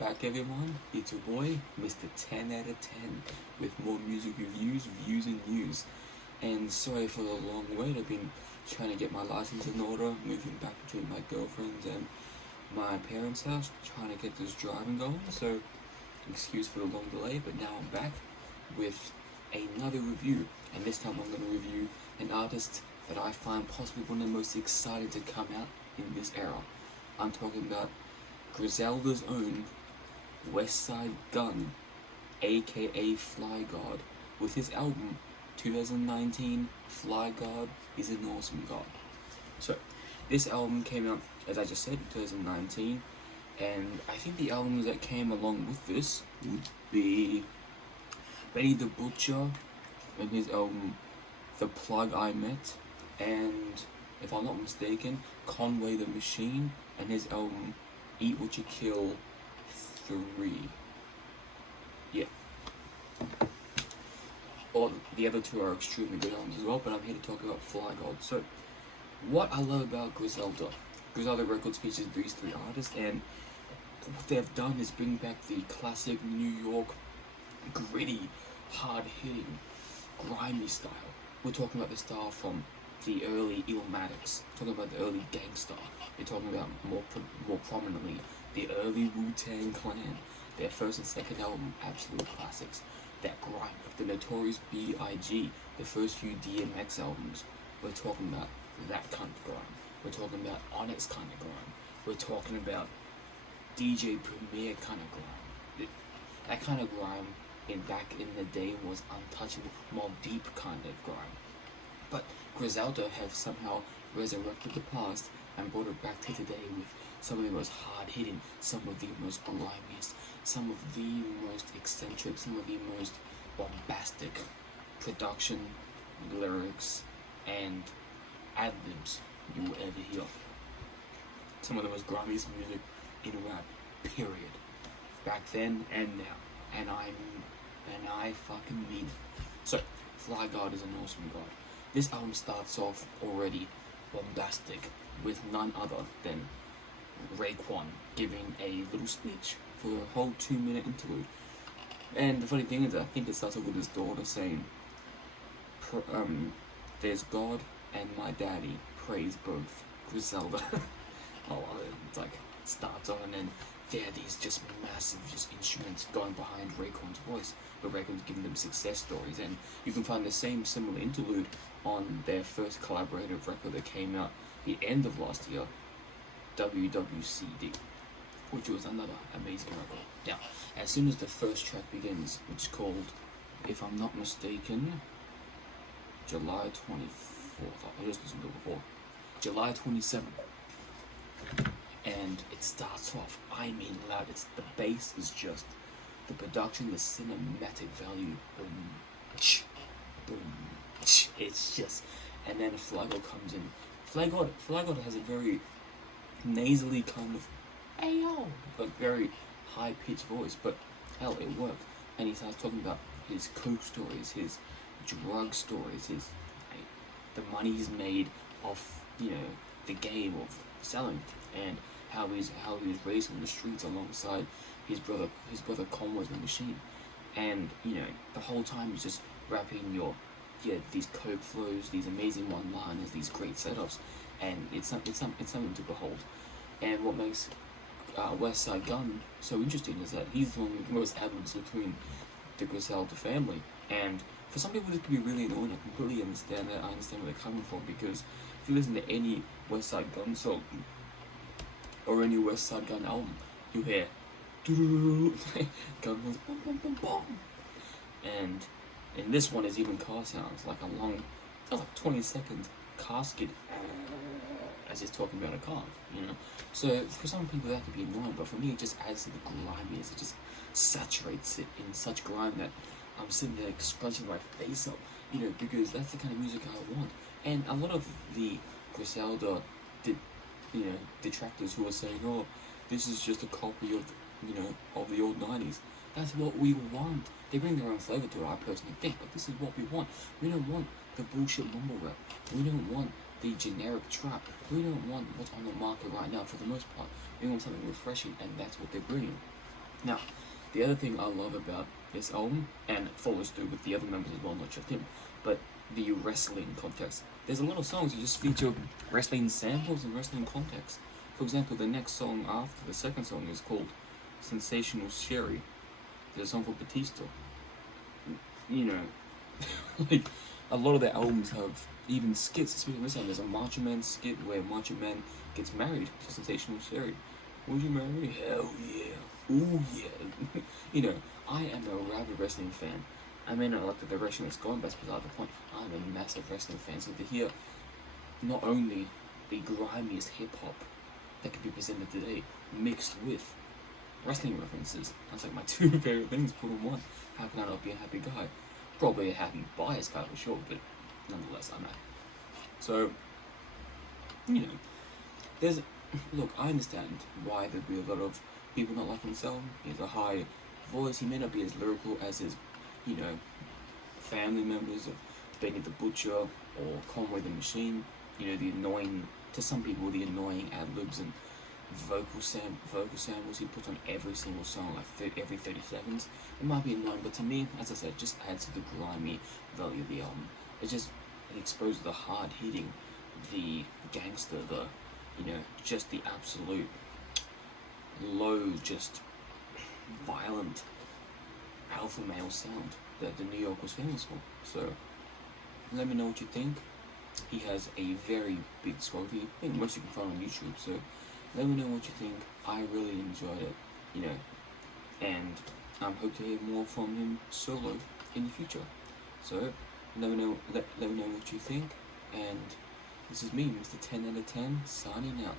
back everyone, it's your boy, Mr. 10 out of 10, with more music reviews, views and news. And sorry for the long wait, I've been trying to get my license in order, moving back between my girlfriend's and my parents' house, trying to get this driving going, so excuse for the long delay, but now I'm back with another review, and this time I'm going to review an artist that I find possibly one of the most exciting to come out in this era. I'm talking about Griselda's own Westside Gunn, aka Flygod, with his album 2019 Flygod is an Awesome God. So, this album came out, as I just said, in 2019, and I think the albums that came along with this would be Benny the Butcher and his album The Plug I Met, and if I'm not mistaken, Conway the Machine and his album Eat What You Kill 3. Yeah. All the other two are extremely good albums as well, but I'm here to talk about Flygod. So, what I love about Griselda Records features these three artists, and what they've done is bring back the classic New York, gritty, hard-hitting, grimy style. We're talking about the style from the early Illmatics, talking about the early Gangstar. We're talking about more prominently the early Wu-Tang Clan, their first and second album, absolute classics. That grime, the Notorious B.I.G., the first few DMX albums. We're talking about that kind of grime. We're talking about Onyx kind of grime. We're talking about DJ Premier kind of grime. That kind of grime back in the day was untouchable, more deep kind of grime. But Griselda have somehow resurrected the past and brought it back to today with some of the most hard-hitting, some of the most grimiest, some of the most eccentric, some of the most bombastic production, lyrics, and ad-libs you will ever hear. Some of the most grimiest music in rap, period. Back then and now. And I fucking mean it. So, Flygod is an awesome god. This album starts off already bombastic with none other than Raekwon giving a little speech for a whole 2-minute interlude. And the funny thing is, I think it starts off with his daughter saying, there's God and my daddy, praise both. Griselda. It's like, starts on, and then there are these just massive instruments going behind Raekwon's voice, but Raekwon's giving them success stories, and you can find the same similar interlude on their first collaborative record that came out the end of last year, WWCD, which was another amazing record. Now, as soon as the first track begins, which is called, if I'm not mistaken, July 24th, I just listened to it before, July 27th, and it starts off, I mean loud, the bass is just, the production, the cinematic value, boom, boom, it's just, and then Flygod comes in. Flygod has a very nasally kind of, hey yo, but very high-pitched voice, but hell, it worked. And he starts talking about his coke stories, his drug stories, the money he's made off, the game of selling, and how he was raised on the streets alongside his brother Conway the Machine, and the whole time he's just rapping these coke flows, these amazing one-liners, these great setups, and it's something to behold. And what makes Westside Gunn so interesting is that he's one of the most ad-libs between the Griselda family, and for some people this could be really annoying. I completely understand that. I understand where they're coming from, because if you listen to any Westside Gunn song or any Westside Gunn album, you hear gun goes boom boom boom boom, and in this one is even car sounds, like a long, like 20-second car skid as he's talking about a car, So for some people that could be annoying, but for me it just adds to the griminess. It just saturates it in such grime that I'm sitting there scrunching my face up, because that's the kind of music I want. And a lot of the Griselda detractors who are saying, oh, this is just a copy of, of the old 90s. That's what we want. They bring their own flavor to it, I personally think, but this is what we want. We don't want the bullshit mumble rap. We don't want the generic trap. We don't want what's on the market right now for the most part. We want something refreshing, and that's what they're bringing. Now, the other thing I love about this album, and follows through with the other members as well, not just him, but the wrestling context. There's a lot of songs that just feature wrestling samples and wrestling context. For example, the next song after the second song is called Sensational Sherry. There's a song called Batista. You know, like, a lot of their albums have even skits, especially this album. There's a Macho Man skit where Macho Man gets married to Sensational Sherry. Would you marry me? Hell yeah. Ooh yeah. You know, I am a rabid wrestling fan. I may not like the direction it's going, but that's beside the point. I'm a massive wrestling fan, so to hear not only the grimiest hip hop that can be presented today mixed with wrestling references, that's like my two favorite things put in one. How can I not be a happy guy? Probably a happy bias guy for sure, but nonetheless, I'm happy. So, you know, there's look, I understand why there'd be a lot of people not liking this album. He has a high voice. He may not be as lyrical as his, you know, family members of Benny the Butcher or Conway the Machine. You know, the annoying, to some people, the annoying ad-libs and vocal samples he puts on every single song, like every 30 seconds. It might be annoying, but to me, as I said, it just adds to the grimy value of the album. It exposes the hard-hitting, the gangster, the, you know, just the absolute low, just violent alpha male sound that the New York was famous for. So, let me know what you think. He has a very big discography. I think most you can find on YouTube. So, let me know what you think. I really enjoyed it, you know, and I hope to hear more from him solo in the future. So, let me know what you think. And this is me, Mr. 10 out of 10, signing out.